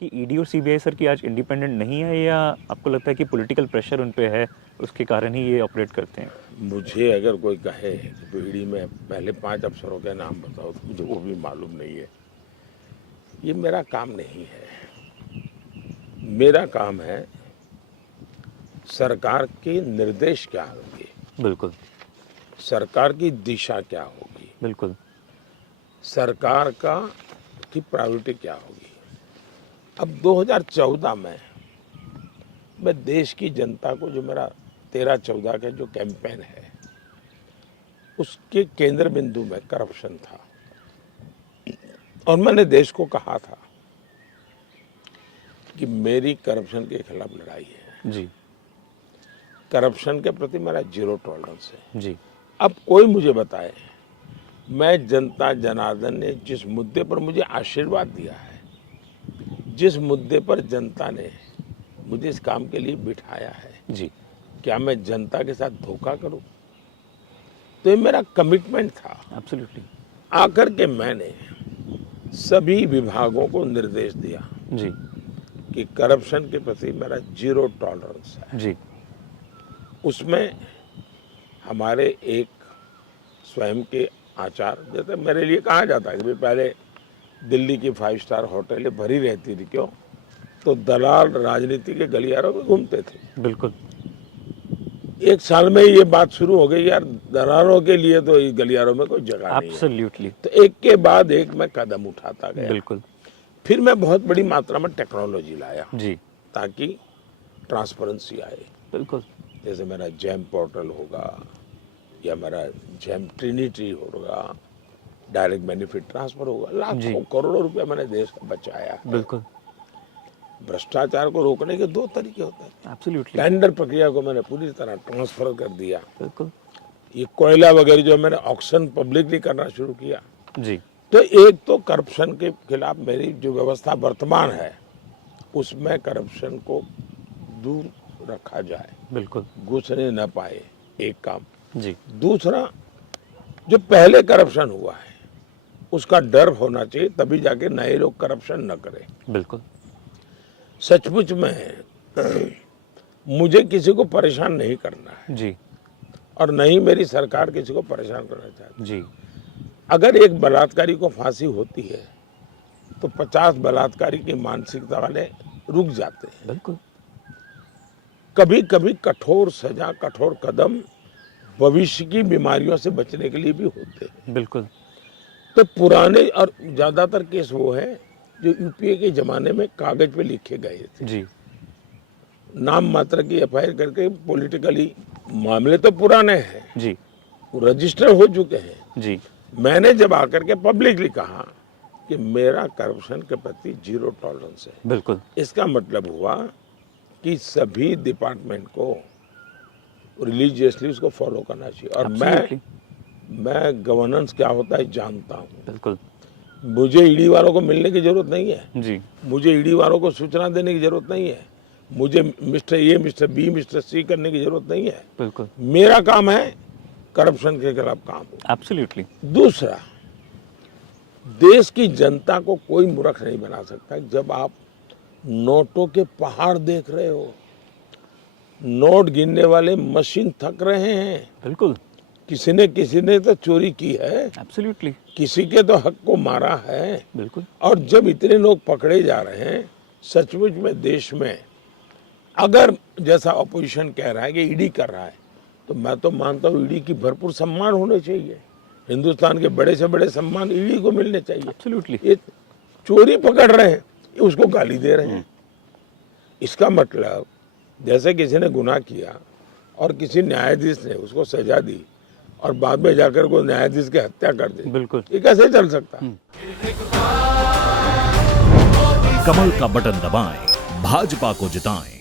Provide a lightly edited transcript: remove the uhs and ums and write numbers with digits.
कि ईडी और CBI sir की आज इंडिपेंडेंट नहीं है, या आपको लगता है कि पॉलिटिकल प्रेशर उन पे है, उसके कारण ही ये ऑपरेट करते हैं? मुझे अगर कोई कहे कि ईडी में पहले 5 अफसरों के नाम बताओ तो मुझे वो भी मालूम नहीं है। ये मेरा काम नहीं है। मेरा काम है सरकार के निर्देश क्या होंगे, बिल्कुल सरकार की दिशा क्या होगी, बिल्कुल। सरकार की प्रायोरिटी क्या होगी। अब 2014 में मैं देश की जनता को, जो मेरा 13-14 का जो कैंपेन है, उसके केंद्र बिंदु में करप्शन था। और मैंने देश को कहा था कि मेरी करप्शन के खिलाफ लड़ाई है। जी करप्शन के प्रति मेरा 0 टॉलरेंस है। जी अब कोई मुझे बताए, मैं जनता जनार्दन ने जिस मुद्दे पर मुझे आशीर्वाद दिया है, जिस मुद्दे पर जनता ने मुझे इस काम के लिए बिठाया है, जी क्या मैं जनता के साथ धोखा करूं? तो ये मेरा कमिटमेंट था। एब्सोल्युटली। आकर के मैंने सभी विभागों को निर्देश दिया जी कि करप्शन के प्रति मेरा 0 टॉलरेंस है। जी उसमें हमारे एक स्वयं के आचार्य, जैसे मेरे लिए कहा जाता है कि पहले दिल्ली की 5 स्टार होटलें भरी रहती थी, क्यों? तो दलाल राजनीति के गलियारों में घूमते थे। बिल्कुल। एक साल में ये बात शुरू हो गई, यार दलालों के लिए तो इस गलियारों में कोई जगह नहीं है। एब्सोल्युटली। तो एक के बाद एक मैं कदम उठाता गया। बिल्कुल। फिर मैं बहुत बड़ी मात्रा में टेक्नोलॉजी लाया जी ताकि ट्रांसपेरेंसी आए। बिल्कुल। जैसे मेरा जैम पोर्टल होगा या मेरा जैम ट्रिनिटी होगा, डायरेक्ट बेनिफिट ट्रांसफर होगा, लाखों करोड़ों रुपए मैंने देश को बचाया है। बिल्कुल। भ्रष्टाचार को रोकने के 2 तरीके होते हैं। एब्सोल्युटली। टेंडर प्रक्रिया को मैंने पूरी तरह ट्रांसफर कर दिया। बिल्कुल। ये कोयला वगैरह जो मैंने ऑक्शन पब्लिकली करना शुरू किया। जी तो एक तो करप्शन के खिलाफ मेरी जो व्यवस्था वर्तमान है, उसमें करप्शन को दूर रखा जाए, बिल्कुल। घुसने न पाए, एक काम। जी दूसरा, जो पहले करप्शन हुआ है उसका डर होना चाहिए, तभी जाके नए लोग करप्शन न करें। बिल्कुल। सचमुच में मुझे किसी को परेशान नहीं करना है, जी और नहीं मेरी सरकार किसी को परेशान करना चाहती। जी अगर एक बलात्कारी को फांसी होती है तो 50 बलात्कारी की मानसिकता वाले रुक जाते हैं। बिल्कुल। कभी कभी कठोर सजा, कठोर कदम भविष्य की बीमारियों से बचने के लिए भी होते हैं। बिल्कुल। तो पुराने और ज्यादातर केस वो है जो यूपीए के जमाने में कागज पे लिखे गए थे। जी नाम मात्र की एफआईआर करके पॉलिटिकली मामले तो पुराने हैं, जी रजिस्टर हो चुके हैं। जी मैंने जब आकर के पब्लिकली कहा कि मेरा करप्शन के प्रति 0 टॉलरेंस है, बिल्कुल। इसका मतलब हुआ कि सभी डिपार्टमेंट को रिलीजियसली उसको फॉलो करना चाहिए। और Absolutely. मैं गवर्नेंस क्या होता है जानता हूँ। बिल्कुल। मुझे ईडी वालों को मिलने की जरूरत नहीं है, जी मुझे ईडी वालों को सूचना देने की जरूरत नहीं है, मुझे mister A, mister B, mister C करने की जरूरत नहीं है। बिल्कुल। मेरा काम है करप्शन के खिलाफ काम हो। एब्सोल्युटली। दूसरा, देश की जनता को कोई मूर्ख नहीं बना सकता। जब आप नोटों के पहाड़ देख रहे हो, नोट गिनने वाले मशीन थक रहे हैं। बिल्कुल। किसी ने तो चोरी की है, एब्सोल्युटली। किसी के तो हक को मारा है। बिल्कुल। और जब इतने लोग पकड़े जा रहे हैं, सचमुच में देश में अगर जैसा ऑपोजिशन कह रहा है कि ईडी कर रहा है, तो मैं तो मानता हूँ ईडी की भरपूर सम्मान होने चाहिए। हिंदुस्तान के बड़े से बड़े सम्मान ईडी को मिलने चाहिए। एब्सोल्युटली। ये चोरी पकड़ रहे हैं, ये उसको गाली दे रहे हैं। इसका मतलब जैसे किसी ने गुनाह किया और किसी न्यायाधीश ने उसको सजा दी और बाद में जाकर को न्यायाधीश की हत्या कर दी, बिल्कुल। ये कैसे चल सकता? कमल का बटन दबाएं, भाजपा को जिताएं।